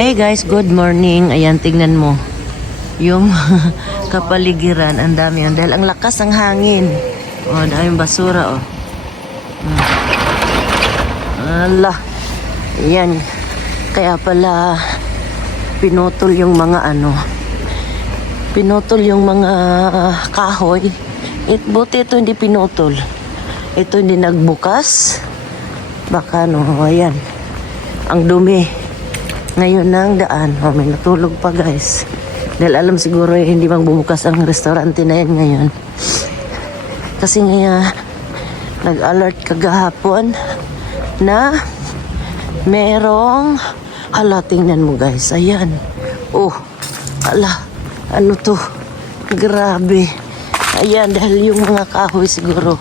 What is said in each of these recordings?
Hey guys, good morning. Ayan, tignan mo. Yung kapaligiran, ang dami yan. Dahil ang lakas ng hangin. O, daming basura, o. Ala. Ayan. Kaya pala, pinutol yung mga pinutol yung mga kahoy. Buti ito hindi pinutol. Ito hindi nagbukas. Baka ayan. Ang dumi. Ngayon ng daan. May natulog pa guys. Dahil alam siguro hindi magbubukas ang restaurante na yan ngayon. Kasi nga nag-alert kagahapon na merong tingnan mo guys. Ayan. Oh. Ano to? Grabe. Ayan, dahil yung mga kahoy siguro.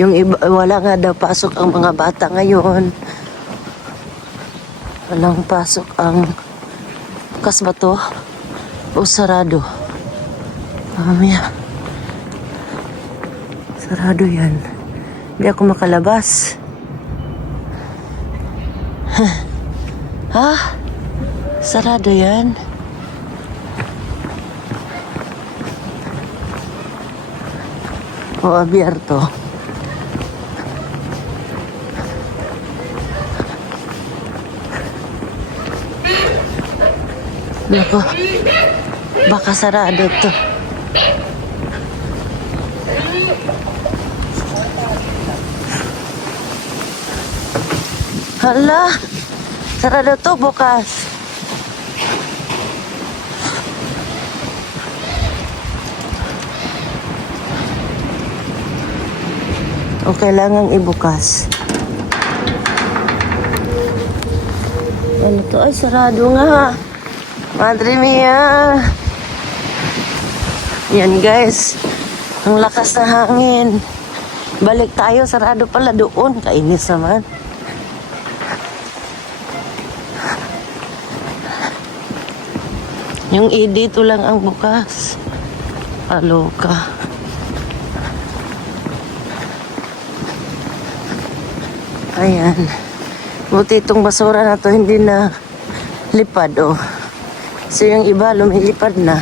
Yung iba, wala nga daw pasok ang mga bata ngayon. Walang pasok ang bukas ba to? O sarado? Mamaya. Sarado yan. Hindi ako makalabas. Sarado yan. O abierto. Nako, baka sarado to. Hala, sarado to bukas. O kailangang ibukas. Ano to? Ay, sarado nga. Madre mia. Yan guys. Ang lakas na hangin. Balik tayo. Sarado pala doon. Kainis naman. Yung dito lang ang bukas. Aloka. Ayan. Buti itong basura na to hindi na lipad, oh. So yung iba lumilipad na.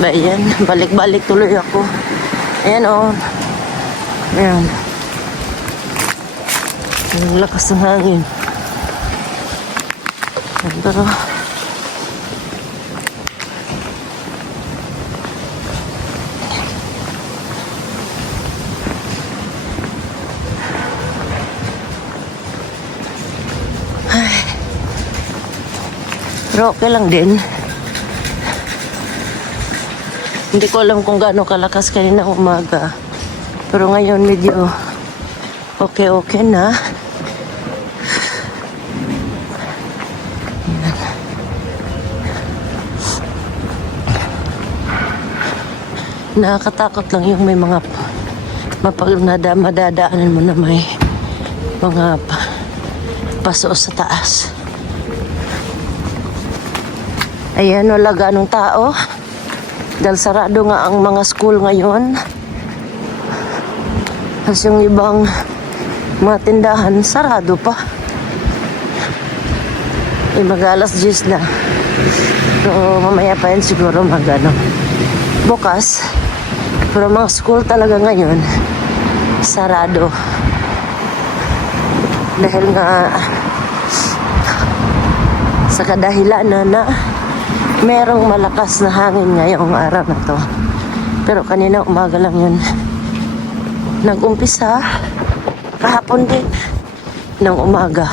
Ayan, balik-balik tuloy ako. Ayan, oh. Ayan. Ang lakas ng hangin. Pero okay lang din. Hindi ko alam kung gaano kalakas kanina umaga. Pero ngayon medyo okay na. Ayan. Nakakatakot lang yung may mga madadaanan mo na may mga paso sa taas. Ayan, wala ganong tao. Dahil sarado nga ang mga school ngayon. Tapos yung ibang mga tindahan, sarado pa. Mag-alas 10 na. So, mamaya pa yan siguro bukas. Pero mga school talaga ngayon, sarado. Dahil nga sa kadahilan na merong malakas na hangin ngayong araw na to. Pero kanina umaga lang yun nag-umpisa. Kahapon din ng umaga.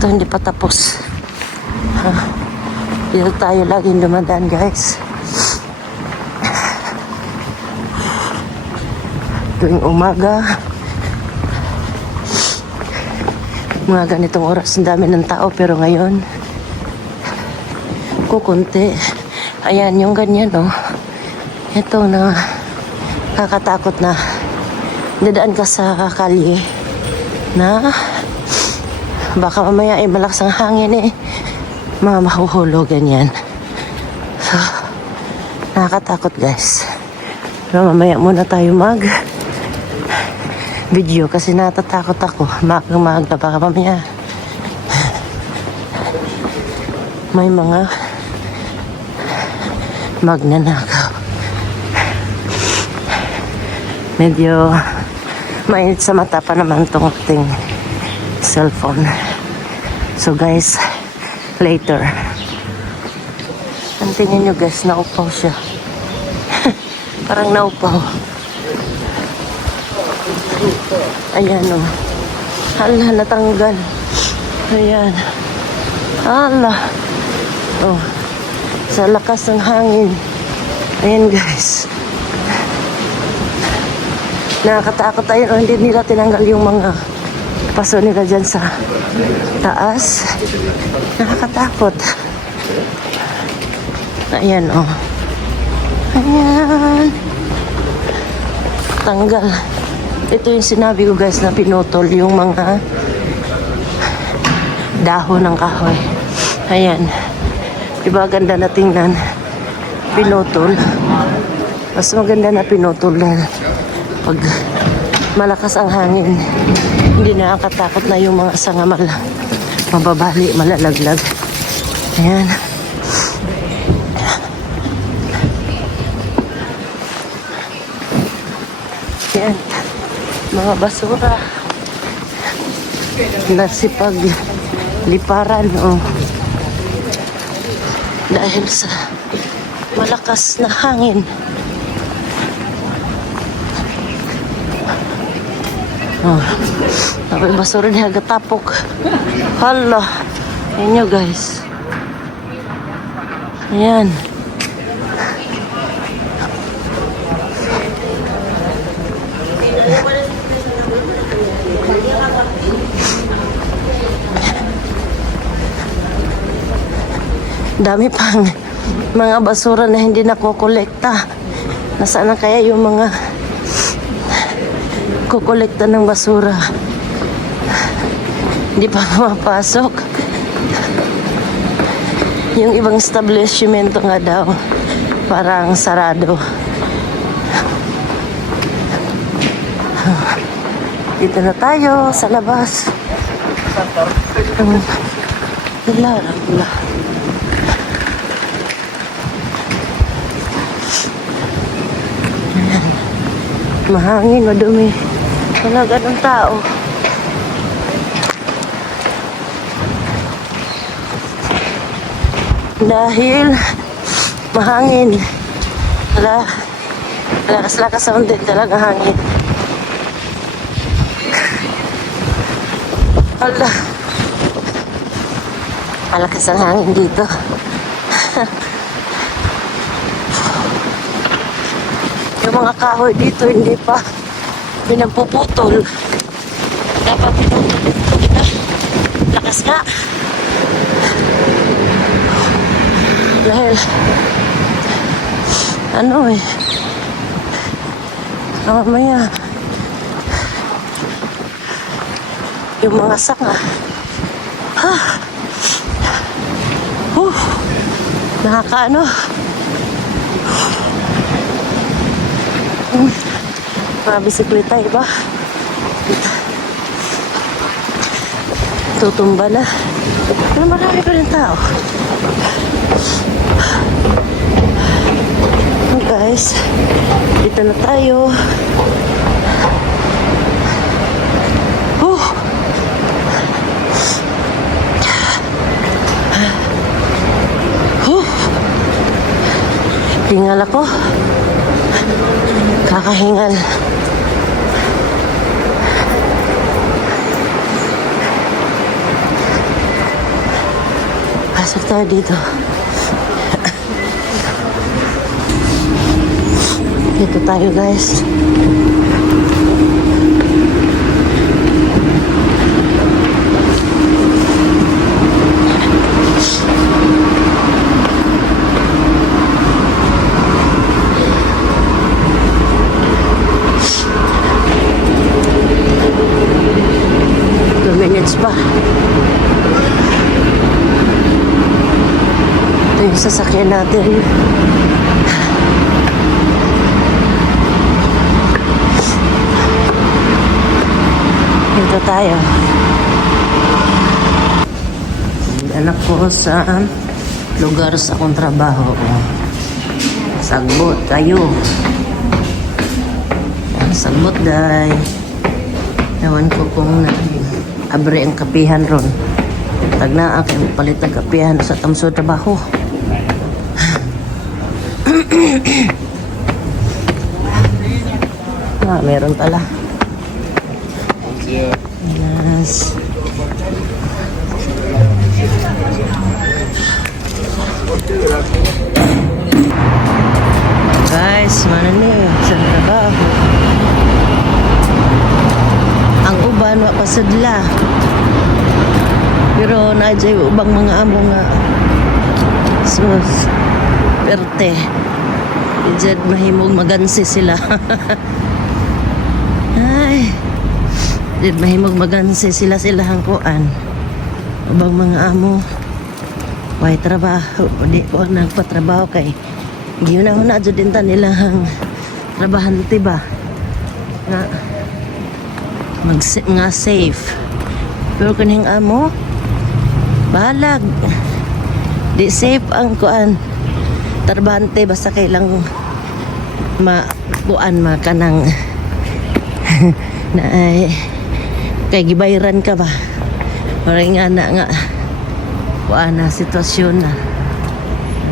Ito hindi pa tapos. Dito tayo laging dumadaan guys. Tuwing umaga. Mga ganitong oras, ang dami ng tao, pero ngayon kukunti. Ayan, yung ganyan, oh. Ito na kakatakot na dadaan ka sa kalye na Baka mamaya ay malakas ang hangin eh. Mga mahuhulog ganyan. So, nakakatakot guys. Pero mamaya muna tayo mag video kasi natatakot ako. Maaga baka mamaya may mga magnanakaw. Medyo mainit sa mata pa naman tong ating cellphone. So guys, later. Ang tingin nyo guys, naupaw siya. Parang naupaw. Ayan o. Hala, natanggal. Ayan. Hala. Oh. Sa lakas ng hangin. Ayan guys. Nakakatakot tayo. Oh, hindi nila tinanggal yung mga paso nila dyan sa taas. Nakakatakot. Ayan o. Oh. Ayan. Tanggal. Ito yung sinabi ko guys na pinutol yung mga dahon ng kahoy. Ayan. Diba ganda na tingnan? Pinutol. Mas maganda na pinutol na pag malakas ang hangin. Hindi nakakatakot na yung mga sanga mababali, malalaglag. Ayan. Ayan. Mga basura. Nasipag liparan, oh. Dahil sa malakas na hangin. Oh. Tapos basura niya gatapok. Hala. Ayan nyo guys. Ayan. Dami pang mga basura na hindi nakokolekta. Nasaan na kaya yung mga kukolekta ng basura? Hindi pa mapasok. Yung ibang establishmento nga daw parang sarado. Dito na tayo sa labas. Wala. Mahangin, madumi. Wala ganun tao. Dahil mahangin. Lakas-lakas naman din talaga hangin. Hala. Malakas ang hangin dito. Yung mga kahoy dito hindi pa pinagpuputol. Dapat pinutol dito, diba? Lakas nga. Dahil ano eh, mamaya yung mga sanga nakakaano. Mga bisikleta, iba tutumba na. Pero marami pa rin tao. Oh guys, dito na tayo. Hingal ako. Kakahingal. Pasok tayo dito. Dito tayo guys. Minutes pa. Ito yung sasakyan natin. Dito tayo. Anak ko sa lugar sa akong trabaho. Sagbot tayo. Sagbot day. Ewan ko kung abre ang kapihan ron. Tagnaa kayo palit ang kapihan sa tamso trabaho. Meron pala. Yes. Guys, mana nih sa trabaho. Ang uban wa pasadla. Pero naadjay ubang mga amo nga sus perte. Ijad mahimog magansi sila. Ay. Ijad mahimog magansi sila hangkuan. Ubang mga amo way trabaho, di ko nagpatrabaho kay giyon na huna jud din ta nilang trabahante ba nga nga safe. Pero kaning amo balag di safe ang kuan trabahante basta kailang kuan kanang na ay kay gibayran ka ba maring nga kuan na sitwasyon na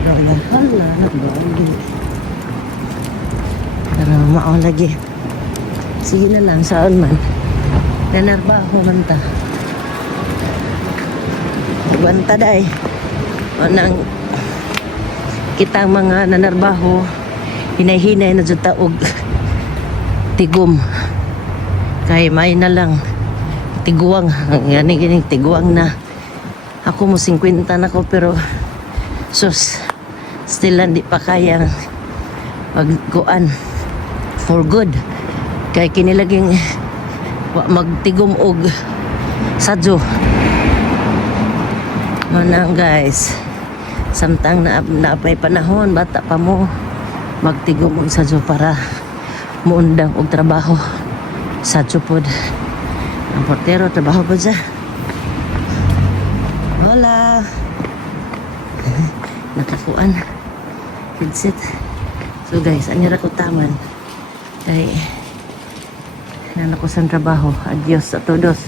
hala nagbali pero mao lagi sige na lang saan man nanarbaho man ta banta day o nang kitang mga nanarbaho hinay-hinay na jud taog tigom kay may na lang tiguang gani tiguang na ako mo 50 na ko pero sus still hindi pa kaya magkuan for good kay kinilaging magtigom og sadyo manang guys samtang naapay panahon bata pa mo magtigom og sadyo para muundang og trabaho sadyo pod ang portero trabaho pa dyan. Hola. Nakakuan. Headset. So guys, anyara ko taman. Kay nana ko sa trabaho. Adios a todos.